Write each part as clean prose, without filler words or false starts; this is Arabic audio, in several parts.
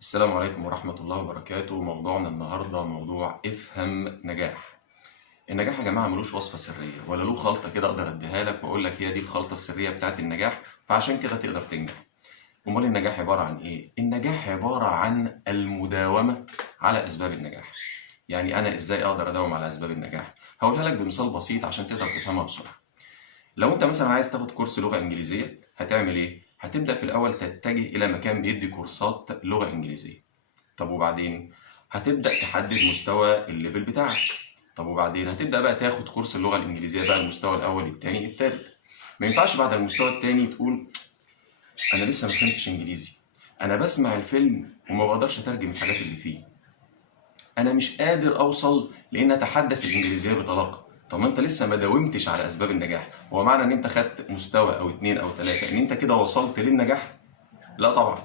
السلام عليكم ورحمة الله وبركاته. موضوعنا النهاردة موضوع افهم نجاح. النجاح يا جماعة ملوش وصفة سرية ولا له خلطة كده أقدر أديها لك وأقول لك هي دي الخلطة السرية بتاعت النجاح فعشان كده تقدر تنجح. أمال النجاح عبارة عن إيه؟ النجاح عبارة عن المداومة على أسباب النجاح. يعني أنا إزاي أقدر أداوم على أسباب النجاح؟ هقولها لك بمثال بسيط عشان تقدر تفهمها بسرعة. لو أنت مثلا عايز تاخد كورس لغة إنجليزية هتعمل إيه؟ هتبدأ في الأول تتجه إلى مكان بيدي كورسات لغة إنجليزية. طب وبعدين هتبدأ تحدد مستوى الليفل بتاعك. طب وبعدين هتبدأ بقى تاخد كورس اللغة الإنجليزية بقى المستوى الأول التاني التالت. ما ينفعش بعد المستوى التاني تقول أنا لسه ما فهمتش إنجليزي، أنا بسمع الفيلم وما بقدرش أترجم الحاجات اللي فيه، أنا مش قادر أوصل لأن أتحدث الإنجليزية بطلاقة. طب ما أنت لسه ما داومتش على أسباب النجاح. هو معنى إن أنت خدت مستوى أو اتنين أو تلاتة إن أنت كده وصلت للنجاح؟ لا طبعا.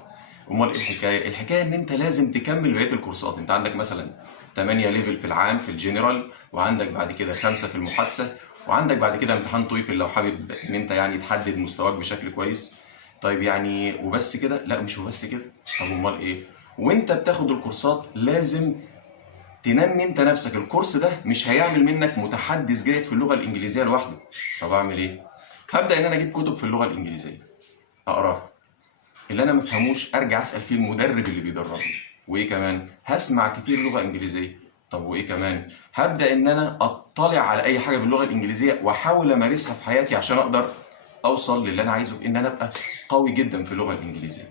امال ايه الحكايه؟ الحكايه ان انت لازم تكمل بقيه الكورسات. انت عندك مثلا 8 ليفل في العام في الجنرال، وعندك بعد كده 5 في المحادثه، وعندك بعد كده امتحان تويفل لو حابب ان انت يعني تحدد مستواك بشكل كويس. طيب يعني وبس كده؟ لا مش وبس كده. طب امال ايه؟ وانت بتاخد الكورسات لازم تنمي انت نفسك. الكورس ده مش هيعمل منك متحدث جيد في اللغه الانجليزيه لوحده. طب اعمل ايه؟ هبدا ان انا اجيب كتب في اللغه الانجليزيه اقراها، اللي انا مفهموش ارجع اسال فيه المدرب اللي بيدربني. وايه كمان؟ هسمع كتير لغه انجليزيه. طب وايه كمان؟ هبدا ان انا اطلع على اي حاجه باللغه الانجليزيه واحاول امارسها في حياتي عشان اقدر اوصل للي انا عايزه في ان انا ابقى قوي جدا في اللغه الانجليزيه.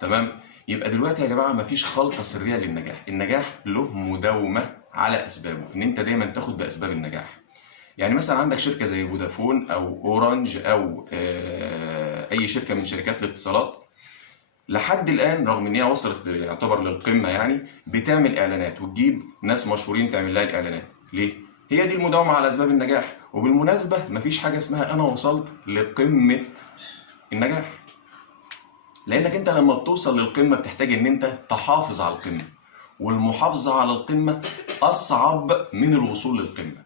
تمام؟ يبقى دلوقتي يا جماعه مفيش خلطه سريه للنجاح. النجاح له مداومه على اسبابه، ان انت دايما تاخد باسباب النجاح. يعني مثلا عندك شركه زي فودافون او اورنج او اي شركه من شركات الاتصالات، لحد الان رغم ان هي وصلت يعتبر للقمه يعني بتعمل اعلانات وتجيب ناس مشهورين تعمل لها الاعلانات. ليه؟ هي دي المداومه على اسباب النجاح. وبالمناسبه مفيش حاجه اسمها انا وصلت لقمه النجاح، لانك انت لما بتوصل للقمه بتحتاج ان انت تحافظ على القمه، والمحافظه على القمه اصعب من الوصول للقمه.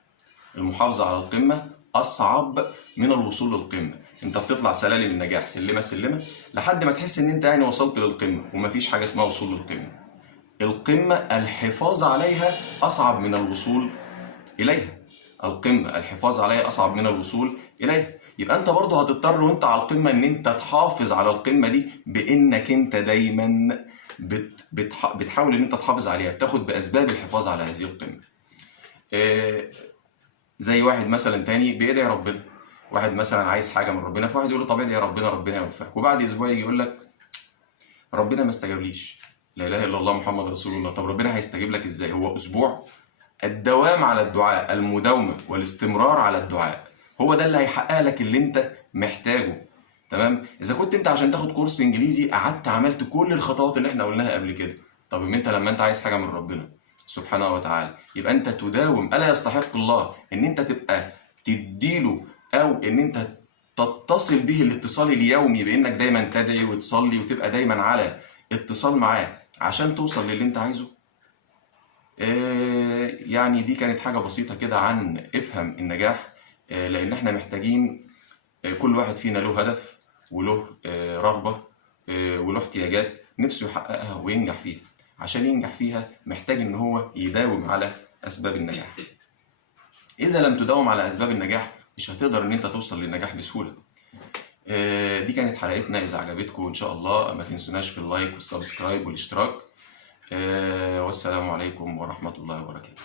المحافظة على القمة أصعب من الوصول للقمة. أنت بتطلع سلالم النجاح سلمة سلمة لحد ما تحس إن أنت يعني وصلت للقمة، ومفيش حاجة اسمها وصول للقمة. القمة الحفاظ عليها أصعب من الوصول إليها. القمة الحفاظ عليها أصعب من الوصول إليها. يبقى أنت برضه هتضطر وأنت على القمة إن أنت تحافظ على القمة دي بإنك أنت دايما بتحاول إن أنت تحافظ عليها، بتاخد بأسباب الحفاظ على هذه القمة. زي واحد مثلا تاني بيدعي ربنا، واحد مثلا عايز حاجه من ربنا، فواحد يقول له طب ادعي ربنا ربنا يوفقك، وبعد اسبوع يجي يقول لك ربنا ما استجابليش. لا اله الا الله محمد رسول الله. طب ربنا هيستجيب لك ازاي؟ هو اسبوع؟ الدوام على الدعاء، المداومه والاستمرار على الدعاء هو ده اللي هيحقق لك اللي انت محتاجه. تمام؟ اذا كنت انت عشان تاخد كورس انجليزي قعدت عملت كل الخطوات اللي احنا قلناها قبل كده، طب انت لما انت عايز حاجه من ربنا سبحانه وتعالى يبقى انت تداوم. الا يستحق الله ان انت تبقى تديله او ان انت تتصل به الاتصال اليومي بانك دايما تدعي وتصلي وتبقى دايما على اتصال معاه عشان توصل للي انت عايزه؟ يعني دي كانت حاجة بسيطة كده عن افهم النجاح. لان احنا محتاجين كل واحد فينا له هدف وله رغبة وله احتياجات نفسه يحققها وينجح فيها. عشان ينجح فيها محتاج ان هو يداوم على اسباب النجاح. اذا لم تداوم على اسباب النجاح مش هتقدر ان انت توصل للنجاح بسهولة. دي كانت حلقتنا. اذا عجبتكم ان شاء الله ما تنسوناش في اللايك والسبسكرايب والاشتراك. والسلام عليكم ورحمة الله وبركاته.